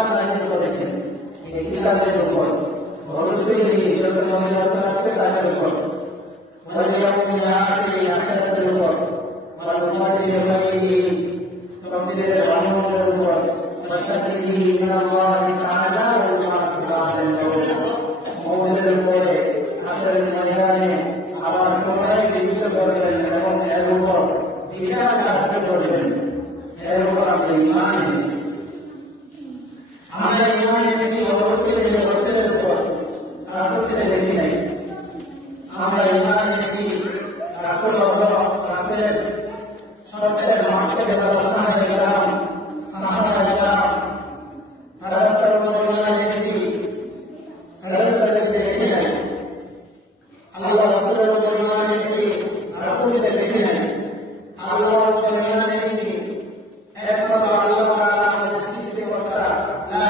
কিতাব নাযিল করেছেন এই কিতাবের উপর ভরসা দিয়ে যখন মহিলারা আসবে তাদের উপর ওয়ালিয়াউমিল আখির আখিরাতের উপর ওয়াল মুআদ্দিন বিহি তকদীরের রাহমাতের উপর ওয়াশতাকিহি মিনাল্লাহি তাআলা ওয়া মাগফিরাতের মওদের উপরে আসরের ময়দানে আবার কোথায় বিজয় করবেন এবং এর উপর বিচার কাজ করবেন এর উপর আপনি ঈমান এনেছেন। আমরা ঈমান এনেছি অবশ্যই যে বস্তুর উপর রাসূলকে দেখি নাই। আমরা ঈমান এনেছি রাসূল রাসূলের সত্যের মার্কে ব্যবস্থা হয়ে গেলাম সাহাবারা তাদের উপর ঈমান এনেছি তাদেরকে দেখি নাই। আল্লাহ রাসূলের উপর ঈমান এনেছি রাসূলকে দেখি নাই। আল্লাহর উপর ঈমান এনেছি একমাত্র আল্লাহ তাআলা আমাদের সৃষ্টিকর্তা লা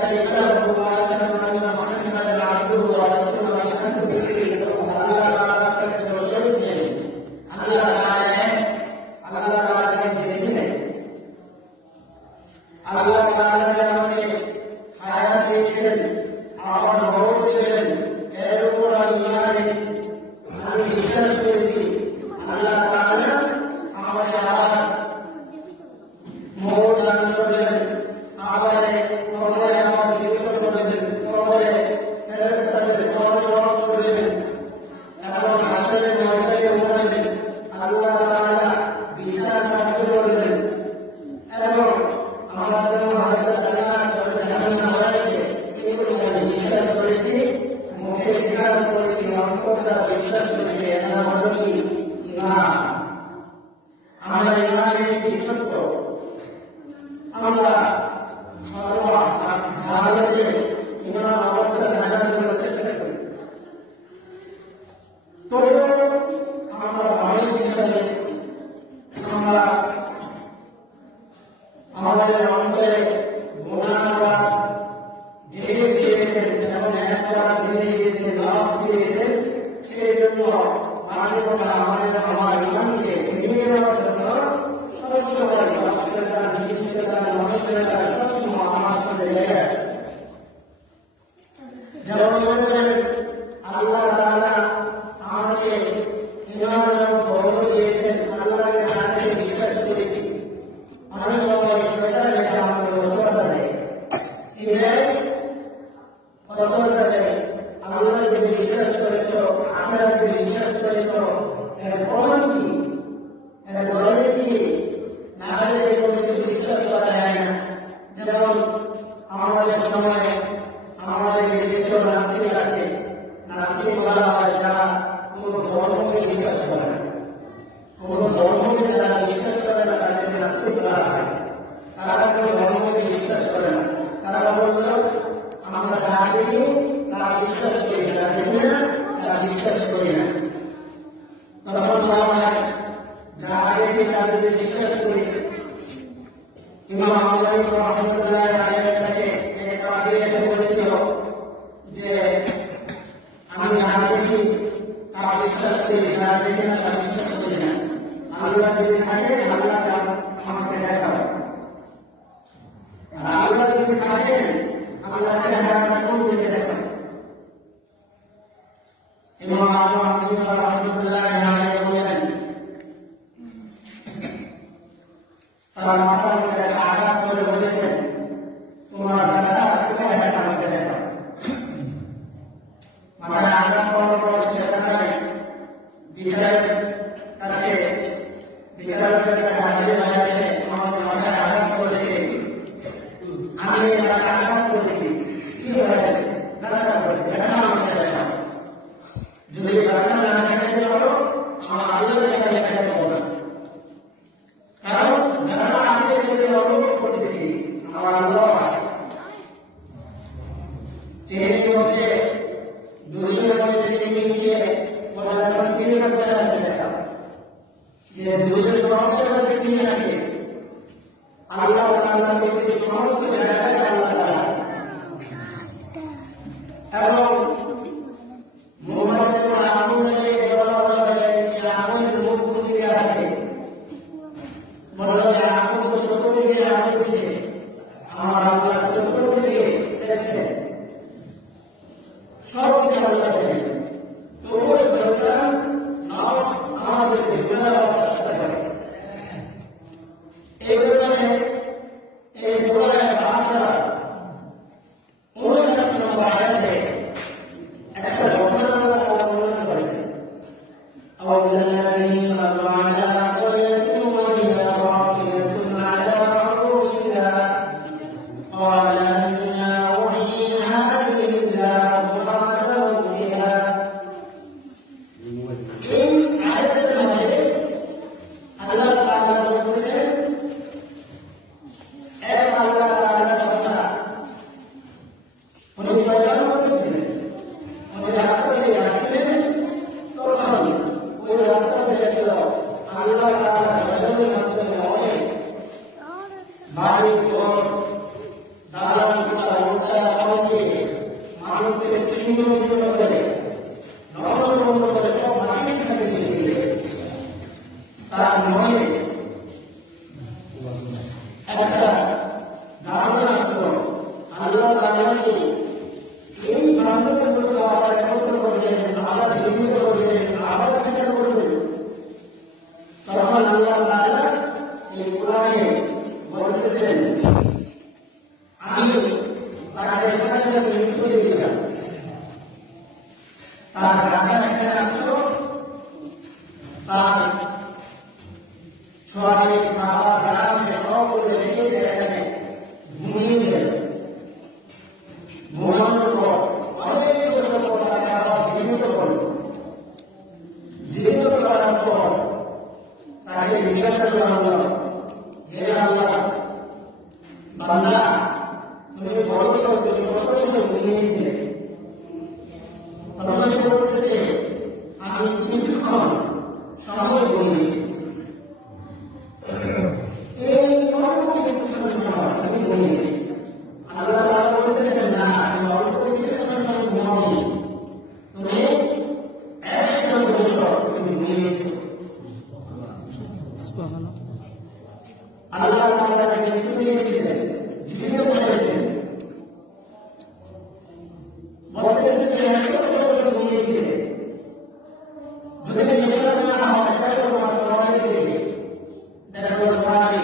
শারীকা লাহু ওয়া আশহাদু আন্না মুহাম্মাদান আবদুহু ওয়া রাসূলুহু ওয়া আশহাদু আল্লাহ তাআলার সাথে কোনো শরীক নেই। আল্লাহ তাআলাকে দেখি নাই। আল্লাহ তাআলা আমাকে হায়াত দিয়েছেন আবার মওত দিলেন এর উপর আমি ঈমান এনেছি। আমি বিশ্বাস করেছি আল্লাহ তাআলা আমাদের আবার মওত দান করবেন, আবার কবরে আমার জীবন করবেন, কবরে ফেরেশতাদের সহযোগ করবেন এবং হাসরের ময়দানে উঠাবেন। আল্লাহ তাআলা বিচার কাজ করবেন এবং আমাদের জন্য হযরত জান্নাত এবং জাহান্নাম রয়েছে। এগুলো আমি বিশ্বাস করেছি, মুখে স্বীকার করেছি, অন্তরে বিশ্বাস করেছি। এটা হলো কি ঈমান। আমরা ঈমান এনেছি সত্য। আমরা সর্বহালতে ঈমান অবস্থা ধারণ করার চেষ্টা করি। তবুও আমরা মানুষ হিসাবে আমরা আমাদের অন্তরে গুনাহ জিনিস দিয়েছেন এবং একবার জিনিস দিয়েছেন, লাভ দিয়েছেন। সেই জন্য আমার ইমানকে এগিয়ে নেওয়ার জন্য সবসময় অশ্লীলতা, জিনিসটা মানুষেরা সবসময় আমার সাথে লেগে আছে। যেমন আল্লাহ তাআলা আমাকে ঈমান এবং ধর্ম দিয়েছেন, আল্লাহকে জানতে বিশ্বাস করেছি। অনেক সময় সেটা এসে আমাদের অসুবিধা নেই, অসুবিধা নেই। আল্লাহকে বিশ্বাস করেছ, আখিরাতে বিশ্বাস করেছ, এর প্রমাণ কি? এর দলিল কি? না হলে কোনো কিছু বিশ্বাস করা যায় না। যেমন আমাদের সময় আমাদের বিশ্ব নাস্তিক আছে, নাস্তিক বলা হয় যারা কোনো ধর্মকে বিশ্বাস করে না। কোনো ধর্মকে যারা বিশ্বাস করে না তাদেরকে নাস্তিক বলা হয়। তারা কোনো ধর্মকে বিশ্বাস করে না। তারা বলল আমরা যা দেখি তারা বিশ্বাস করি না, দেখি না তারা বিশ্বাস করি না। তখন বলা হয় যা দেখি তাদের বিশ্বাস করি। ইমাম আবুল রহমাতুল্লাহ আলাইহির কাছে এক পাখি এসে বলেছিল যে আমি যা দেখি তা বিশ্বাস করি, যা দেখি না তা বিশ্বাস করি না। আল্লাহ যদি থাকে আল্লাহ আমাকে দেখাও, আল্লাহ যদি থাকেন আল্লাহ কোন দিকে দেখাও। ইমাম আবুল রহমাতুল্লাহ আলাইহি বলেন তার মাথার উপরে আঘাত করে বলেছেন তোমার ব্যথা কোথায় আছে আমাকে দেখাও। মাথায় আঘাত করার পর সেখানে বিচারকের কাছে হাজির হয়েছে, আমার মাথায় আঘাত করেছে, আমি আঘাত করেছি, কি হয়েছে? ব্যথা করেছে, ব্যথা আমাকে দেখাও। যদি ব্যথা না দেখাতে পারো আমার আল্লাহ দেখাতে পারবো না, কারণ ব্যথা আছে সেগুলি অনুভব করতেছি আমার আল্লাহ আছে। চেহারের মধ্যে দুনিয়ার মধ্যে চিনি মিশিয়ে চিনি করতে আছে দেখা যে দুনিয়ার সমস্ত চিনি আছে আল্লাহ তাআলা ব্যক্তি সমস্ত জায়গায় আল্লাহ তাআলা এবং মোহাম্মদ আবুকে বলা হয় যে আগুনের মুখ থেকে আছে বলা যায় আগুন যতটুকু যে আসছে আমার আল্লাহ চতুর্থ থেকে দেখছেন সব দিকে আল্লাহ দেখেন তবুও শয়তান নফস আমাদেরকে বিনার চেষ্টা করে এই ব্যাপারে এই সূরা বাকারা 59 নম্বর আয়াতে একটা ঘটনার কথা বর্ণনা করেছে الذين مروا على قرية وهي خاوية على عروشها قال أنى أحيي هذه الله بعد موتها إن عدد المجد الله تعالى বলছেন এক আল্লাহ তাআলা কথা উনি বলেন উনি রাস্তা দিয়ে আসছেন তখন ওই রাস্তা থেকে আল্লাহ তাআলা বলেন মাধ্যমে অনেক বাড়ি ঘর দালান কোঠা উঠা অনেকে মানুষকে ছিন্ন ভিন্ন করে নরম করে সব মানুষের সাথে দিয়েছিল তার মনে একটা ধারণা আসলো আল্লাহ তাআলাকে এই বান্দাদের মধ্যে আবার একত্র করবেন আবার জীবিত করবেন আবার বিচার করবেন তখন আল্লাহ তাআলা এই কোরআনে বলতেছেন আমি তাকে সাথে সাথে মৃত্যু দিয়ে দিলাম তার ঢাকা এখানে আসলো তার ছড়াই খাবার যা আছে সব করে রেখেছে এখানে ঘুমিয়ে গেল ঘুমানোর পর অনেক বছর পর তাকে আবার জীবিত করল জীবিত করার পর তাকে জিজ্ঞাসা করা হলো হে আল্লাহ বান্দা তুমি বলো তো তুমি কত সময় ঘুমিয়েছিলে তখন সে বলতেছে আমি কিছুক্ষণ সময় ঘুমিয়েছি এই অল্প কিছুক্ষণ সময় আমি ঘুমিয়েছি আল্লাহ তাআলা বলেছেন না আমি অল্প কিছুক্ষণ সময় ঘুমাইনি তুমি 100 বছর তুমি ঘুমিয়েছো আল্লাহ তাআলা মৃত্যু দিয়েছিলেন জীবিত করেছেন বলতেছেন যে 100 বছর ঘুমিয়েছিলেন যদি বিশ্বাস না হয় তাহলে তোমার সময় দেবে দেখো সবাই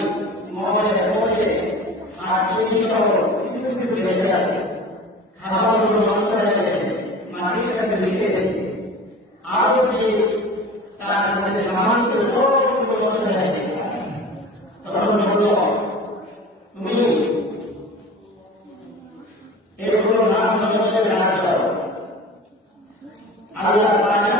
মনে বসে আর কিছু কিছু বেঁচে আছে খাবারগুলো নষ্ট হয়ে গেছে মাটির সাথে মিশে গেছে আরো যে তার সাথে সমাজকে সবগুলো নষ্ট হয়ে গেছে তখন বলল তুমি এগুলো নাম নিয়ে রাখা দাও আল্লাহ তাআলা